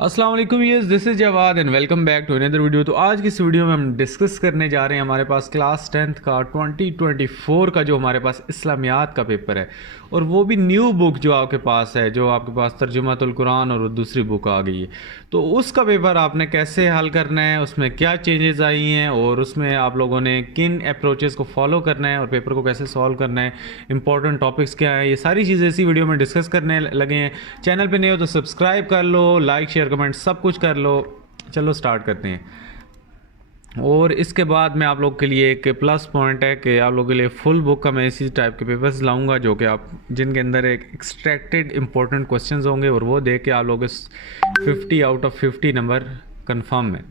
अस्सलाम वालेकुम yes this is Jawad and welcome back to another video. तो आज की इस वीडियो में हम डिस्कस करने जा रहे हैं हमारे पास क्लास 10th का 2024 का जो हमारे पास इस्लामियात का पेपर है, और वो भी न्यू बुक जो आपके पास है, जो आपके पास तर्जुमातुल कुरान और दूसरी बुक आ गई है। तो उसका पेपर आपने कैसे हल करना है, उसमें क्या चेंजेस आई हैं और उसमें आप लोगों ने किन अप्रोचेस को फॉलो करना है और पेपर को कैसे सॉल्व करना है, इंपॉर्टेंट टॉपिक्स क्या है, ये सारी चीज़ें इसी वीडियो में डिस्कस करने लगे हैं। चैनल पे नए हो तो सब्सक्राइब कर लो, लाइक शेयर कमेंट सब कुछ कर लो। चलो स्टार्ट करते हैं। और इसके बाद मैं आप लोग के लिए एक प्लस पॉइंट है कि आप लोगों के लिए फुल बुक का मैं इसी टाइप के पेपर्स लाऊंगा जो कि आप जिनके अंदर एक एक्सट्रैक्टेड इंपॉर्टेंट क्वेश्चंस होंगे, और वो देख के आप लोग इस 50 आउट ऑफ 50 नंबर कंफर्म में।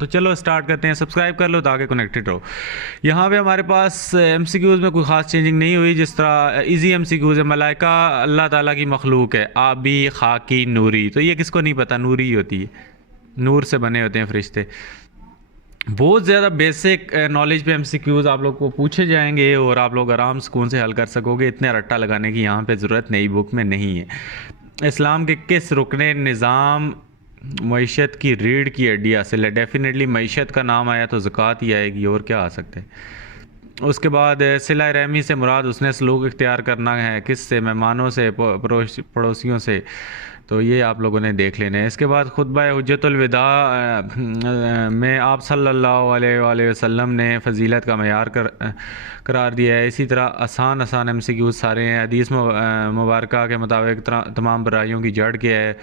तो चलो स्टार्ट करते हैं। सब्सक्राइब कर लो ताकि कनेक्टेड रहो। यहाँ पे हमारे पास एमसीक्यूज़ में कोई ख़ास चेंजिंग नहीं हुई। जिस तरह इजी एमसीक्यूज़ है, मलाइका अल्लाह ताला की मखलूक है, आबी खाकी नूरी। तो ये किसको नहीं पता, नूरी ही होती है, नूर से बने होते हैं फरिश्ते। बहुत ज़्यादा बेसिक नॉलेज पे एमसीक्यूज़ आप लोग को पूछे जाएंगे और आप लोग आराम सुकून से हल कर सकोगे। इतने रट्टा लगाने की यहाँ पे ज़रूरत नई बुक में नहीं है। इस्लाम के किस रुकने निज़ाम मईशत की रीढ़ की हड्डी हासिल है? डेफिनेटली मईशत का नाम आया तो ज़कात ही आएगी, और क्या आ सकता है। उसके बाद सिला रहमी से मुराद उसने सलूक इख्तियार करना है किससे? मेहमानों से, पड़ोसियों से। तो ये आप लोगों ने देख लेना है। इसके बाद खुतबा हुज्जतुल विदा में आप सल्लल्लाहु अलैहि वसल्लम ने फ़जीलत का मयार करार दिया है। इसी तरह आसान आसान एमसीक्यूज़ सारे हैं। हदीस मुबारक के मुताबिक तमाम बुराइयों की जड़ क्या है?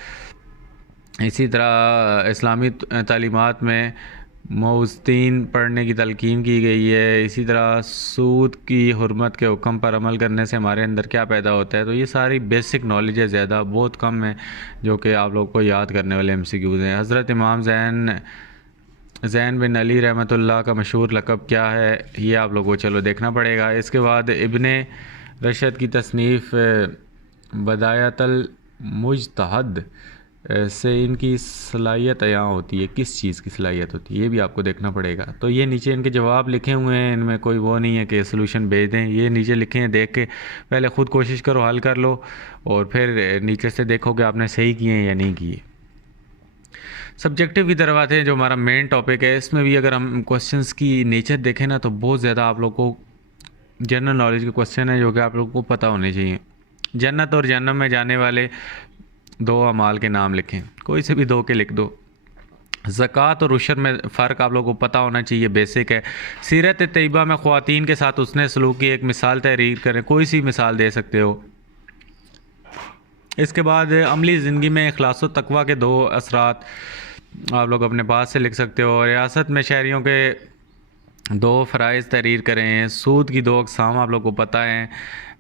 इसी तरह इस्लामी तालीमात में मौज़तीन पढ़ने की तलकीन की गई है। इसी तरह सूद की हुर्मत के हुक्म पर अमल करने से हमारे अंदर क्या पैदा होता है? तो ये सारी बेसिक नॉलेज है, ज़्यादा बहुत कम है जो कि आप लोग को याद करने वाले एमसीक्यूज़ हैं। हज़रत इमाम ज़ैन बिन अली रहमतुल्लाह का मशहूर लक़ब क्या है? ये आप लोगों को चलो देखना पड़ेगा। इसके बाद इब्ने रशद की तसनीफ़ बदायतल मुज्तहद से इनकी सलाहियत अयां होती है। किस चीज़ की सलाहियत होती है ये भी आपको देखना पड़ेगा। तो ये नीचे इनके जवाब लिखे हुए हैं, इनमें कोई वो नहीं है कि सलूशन भेज दें। ये नीचे लिखे हैं, देख के पहले ख़ुद कोशिश करो, हल कर लो, और फिर नीचे से देखो कि आपने सही किए हैं या नहीं किए। सब्जेक्टिव की तरफ आते हैं, जो हमारा मेन टॉपिक है। इसमें भी अगर हम क्वेश्चंस की नेचर देखें ना, तो बहुत ज़्यादा आप लोग को जनरल नॉलेज के क्वेश्चन है जो कि आप लोग को पता होने चाहिए। जन्नत और जहन्नम में जाने वाले दो अमाल के नाम लिखें, कोई से भी दो के लिख दो। ज़कात और उशर में फ़र्क आप लोगों को पता होना चाहिए, बेसिक है। सीरत तैयबा में ख़वातीन के साथ उसने सलूक की एक मिसाल तहरीर करें, कोई सी मिसाल दे सकते हो। इसके बाद अमली ज़िंदगी में इखलास व तकवा के दो असरात आप लोग अपने पास से लिख सकते हो। रियासत में शहरियों के दो फ़राइज़ तहरीर करें। सूद की दो अक़साम आप लोग को पता है,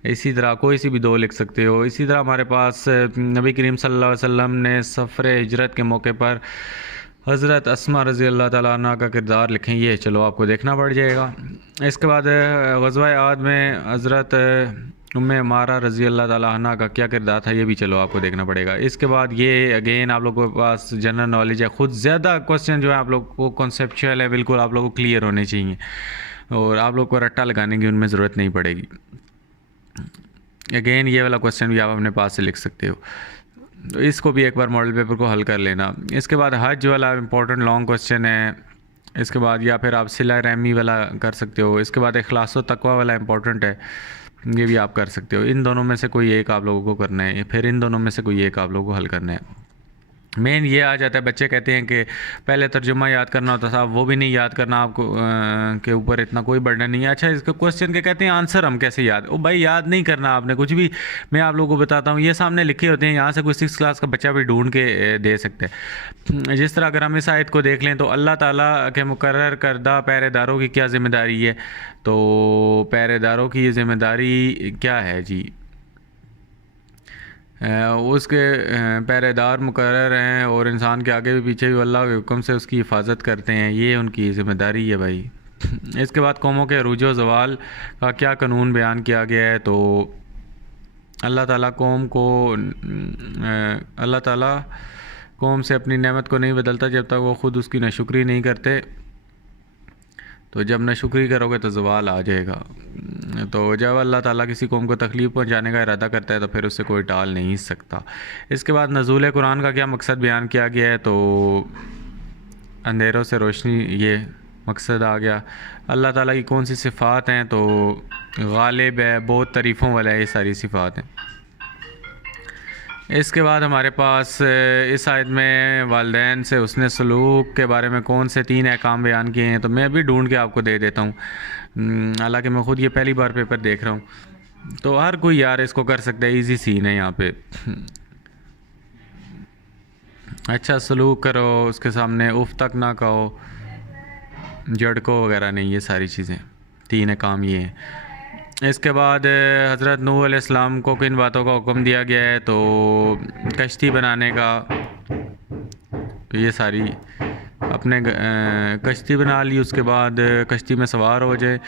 इसी तरह कोई सी भी दो लिख सकते हो। इसी तरह हमारे पास नबी करीम सल्लल्लाहु अलैहि वसल्लम ने सफ़र हिजरत के मौके पर हज़रत अस्मा रज़ी अल्लाह ताला अन्हा का किरदार लिखें, ये चलो आपको देखना पड़ जाएगा। इसके बाद ग़ज़वा आद में हज़रत उम्मे अमारा रज़ी अल्लाह ताला अन्हा का क्या किरदार था, ये भी चलो आपको देखना पड़ेगा। इसके बाद ये अगेन आप लोगों के पास जनरल नॉलेज है। ख़ुद ज़्यादा क्वेश्चन जो है आप लोग को कॉन्सेप्चुअल है, बिल्कुल आप लोग को क्लियर होने चाहिए, और आप लोग को रट्टा लगाने की उनमें ज़रूरत नहीं पड़ेगी। अगेन ये वाला क्वेश्चन भी आप अपने पास से लिख सकते हो, तो इसको भी एक बार मॉडल पेपर को हल कर लेना। इसके बाद हज वाला इंपॉर्टेंट लॉन्ग क्वेश्चन है। इसके बाद या फिर आप सिला रहमी वाला कर सकते हो। इसके बाद इखलास व तकवा वाला इंपॉर्टेंट है, ये भी आप कर सकते हो। इन दोनों में से कोई एक आप लोगों को करना है, फिर इन दोनों में से कोई एक आप लोगों को हल करना है। मेन ये आ जाता है, बच्चे कहते हैं कि पहले तर्जुमा याद करना होता था, वो भी नहीं याद करना, आपको के ऊपर इतना कोई बर्डन नहीं है। अच्छा, इसके क्वेश्चन के कहते हैं आंसर हम कैसे याद? ओ भाई, याद नहीं करना आपने कुछ भी। मैं आप लोगों को बताता हूँ, ये सामने लिखे होते हैं, यहाँ से कोई 6th क्लास का बच्चा भी ढूंढ के दे सकते हैं। जिस तरह अगर हम इस आयत को देख लें तो अल्लाह ताला के मुकर्रर करदा पहरेदारों की क्या ज़िम्मेदारी है? तो पहरेदारों की ये ज़िम्मेदारी क्या है जी? उसके पहरेदार मुकर्रर हैं और इंसान के आगे भी पीछे भी अल्लाह के हुक्म से उसकी हिफाजत करते हैं, ये उनकी ज़िम्मेदारी है भाई। इसके बाद कौमों के अरूज व ज़वाल का क्या कानून बयान किया गया है? तो अल्लाह ताला कौम से अपनी नेमत को नहीं बदलता जब तक वो ख़ुद उसकी नाशुक्री नहीं करते। तो जब नाशुक्री करोगे तो ज़वाल आ जाएगा। तो जब अल्लाह ताला किसी कौम को तकलीफ़ पहुंचाने का इरादा करता है तो फिर उससे कोई टाल नहीं सकता। इसके बाद नज़ूल कुरान का क्या मकसद बयान किया गया है, तो अंधेरों से रोशनी, ये मकसद आ गया। अल्लाह ताला की कौन सी सिफ़ात हैं, तो गालिब है, बहुत तारीफ़ों वाला है, ये सारी सिफ़ात हैं। इसके बाद हमारे पास इस आयत में वालिदैन से उसने सलूक के बारे में कौन से 3 अहकाम बयान किए हैं, तो मैं भी ढूंढ के आपको दे देता हूँ। हालांकि मैं ख़ुद ये पहली बार पेपर देख रहा हूँ, तो हर कोई यार इसको कर सकता है, इजी सीन है यहाँ पे। अच्छा सलूक करो, उसके सामने उफ तक ना कहो, झड़को वगैरह नहीं, ये सारी चीज़ें 3 अहकाम ये हैं। इसके बाद हज़रत नूह अलैहिस्सलाम को किन बातों का हुक्म दिया गया है, तो कश्ती बनाने का। ये सारी अपने कश्ती बना ली, उसके बाद कश्ती में सवार हो जाए,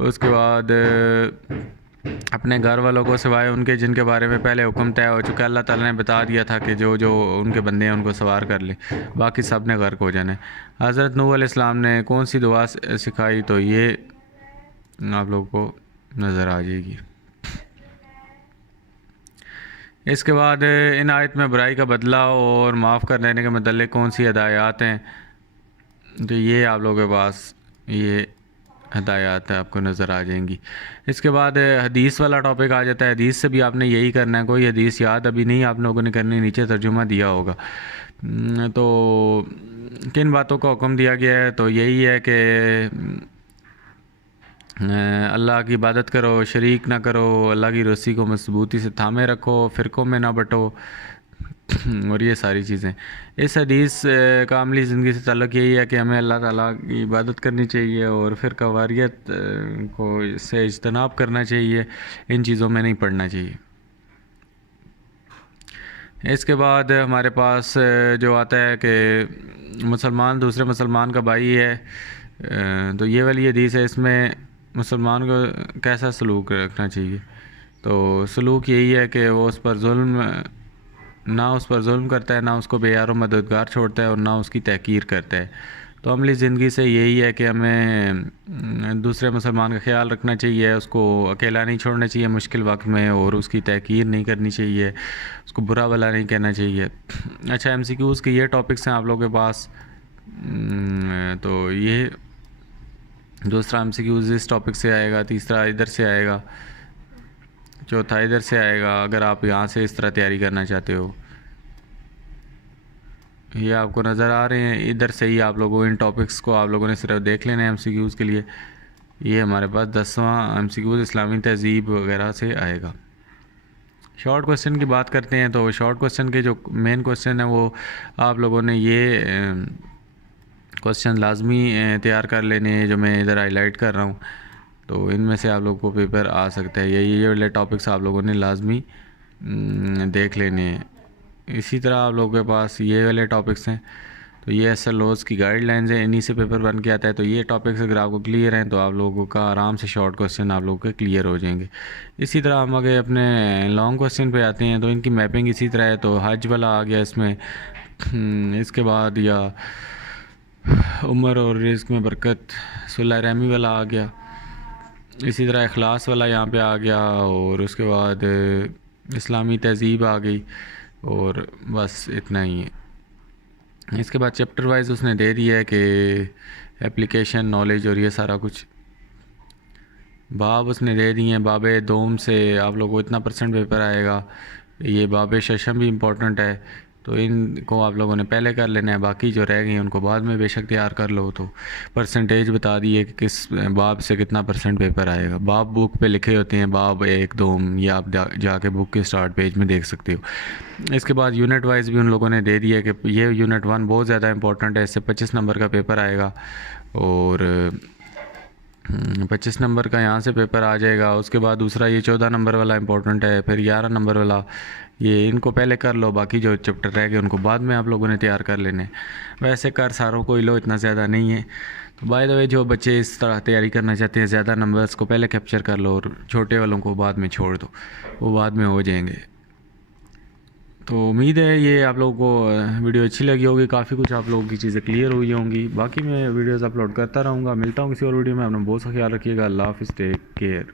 उसके बाद अपने घर वालों को सिवाय उनके जिनके बारे में पहले हुक्म तय हो चुका है, अल्लाह ताला ने बता दिया था कि जो जो उनके बंदे हैं उनको सवार कर ले, बाकी सब ने गर्क हो जाना है। हज़रत नूह अलैहिस्सलाम ने कौन सी दुआ सिखाई, तो ये आप लोगों को नज़र आ जाएगी। इसके बाद इन आयत में बुराई का बदला और माफ़ कर देने के मतलब कौन सी हदायत हैं, तो ये आप लोगों के पास ये हदायत है, आपको नज़र आ जाएंगी। इसके बाद हदीस वाला टॉपिक आ जाता है। हदीस से भी आपने यही करना है, कोई हदीस याद अभी नहीं आप लोगों ने करनी, नीचे तर्जुमा दिया होगा। तो किन बातों का हुक्म दिया गया है, तो यही है कि अल्लाह की इबादत करो, शरीक ना करो, अल्लाह की रस्सी को मजबूती से थामे रखो, फ़िरक़ों में ना बटो, और ये सारी चीज़ें। इस हदीस का अमली ज़िंदगी से ताल्लुक़ यही है कि हमें अल्लाह ताला की इबादत करनी चाहिए और फ़िरका वारियत को से इज्तनाब करना चाहिए, इन चीज़ों में नहीं पड़ना चाहिए। इसके बाद हमारे पास जो आता है कि मुसलमान दूसरे मुसलमान का भाई है, तो ये वाली हदीस है, इसमें मुसलमान को कैसा सलूक रखना चाहिए, तो सलूक यही है कि वो उस पर जुल्म करता है, ना उसको बेयार मददगार छोड़ता है और ना उसकी तहकीर करता है। तो अमली ज़िंदगी से यही है कि हमें दूसरे मुसलमान का ख्याल रखना चाहिए, उसको अकेला नहीं छोड़ना चाहिए मुश्किल वक्त में, और उसकी तहकीर नहीं करनी चाहिए, उसको बुरा भला नहीं कहना चाहिए। अच्छा MCQs के ये टॉपिक्स हैं आप लोगों के पास। तो ये दूसरा MCQs इस टॉपिक से आएगा, तीसरा इधर से आएगा, चौथा इधर से आएगा, अगर आप यहाँ से इस तरह तैयारी करना चाहते हो। ये आपको नज़र आ रहे हैं, इधर से ही आप लोगों इन टॉपिक्स को आप लोगों ने सिर्फ देख लेना है MCQs के लिए। ये हमारे पास 10वां MCQs इस्लामी तहज़ीब वगैरह से आएगा। शॉर्ट क्वेश्चन की बात करते हैं, तो शॉर्ट क्वेश्चन के जो मेन क्वेश्चन है वो आप लोगों ने ये क्वेश्चन लाजमी तैयार कर लेने हैं, जो मैं इधर हाईलाइट कर रहा हूँ, तो इनमें से आप लोगों को पेपर आ सकता है। ये वाले टॉपिक्स आप लोगों ने लाजमी देख लेने हैं। इसी तरह आप लोगों के पास ये वाले टॉपिक्स हैं, तो ये SLOs की गाइडलाइंस हैं, इन्हीं से पेपर बन के आता है। तो ये टॉपिक्स अगर आपको क्लियर हैं तो आप लोगों का आराम से शॉर्ट क्वेश्चन आप लोगों के क्लियर हो जाएंगे। इसी तरह हम आगे अपने लॉन्ग क्वेश्चन पे आते हैं, तो इनकी मैपिंग इसी तरह है। तो हज वाला आ गया इसमें, इसके बाद या उम्र और रिज़्क़ में बरकत, सुलह रहमी वाला आ गया, इसी तरह इखलास वाला यहाँ पे आ गया, और उसके बाद इस्लामी तहज़ीब आ गई, और बस इतना ही है। इसके बाद चैप्टर वाइज उसने दे दिया है कि एप्लीकेशन नॉलेज और ये सारा कुछ बाब उसने दे दिए हैं। बाब दोम से आप लोगों को इतना % पेपर आएगा। ये बाब शशम भी इम्पोर्टेंट है, तो इनको आप लोगों ने पहले कर लेना है, बाकी जो रह गई हैं उनको बाद में बेशक तैयार कर लो। तो परसेंटेज बता दिए कि किस बाब से कितना % पेपर आएगा। बाब बुक पे लिखे होते हैं, बाब 1 2, ये आप जाके बुक के स्टार्ट पेज में देख सकते हो। इसके बाद यूनिट वाइज भी उन लोगों ने दे दिया कि ये यूनिट 1 बहुत ज़्यादा इंपॉर्टेंट है, इससे 25 नंबर का पेपर आएगा, और 25 नंबर का यहाँ से पेपर आ जाएगा। उसके बाद दूसरा ये 14 नंबर वाला इंपॉर्टेंट है, फिर 11 नंबर वाला, ये इनको पहले कर लो, बाकी जो चैप्टर रह गए उनको बाद में आप लोगों ने तैयार कर लेने। वैसे कर सारों को ही लो, इतना ज़्यादा नहीं है। तो बाय द वे जो बच्चे इस तरह तैयारी करना चाहते हैं, ज़्यादा नंबर्स को पहले कैप्चर कर लो और छोटे वालों को बाद में छोड़ दो, वो बाद में हो जाएंगे। तो उम्मीद है ये आप लोगों को वीडियो अच्छी लगी होगी, काफ़ी कुछ आप लोगों की चीज़ें क्लियर हुई होंगी। बाकी मैं वीडियोस अपलोड करता रहूँगा। मिलता हूँ किसी और वीडियो में। अपना बहुत सा ख्याल रखिएगा। अल्लाह हाफ़िज़, टेक केयर।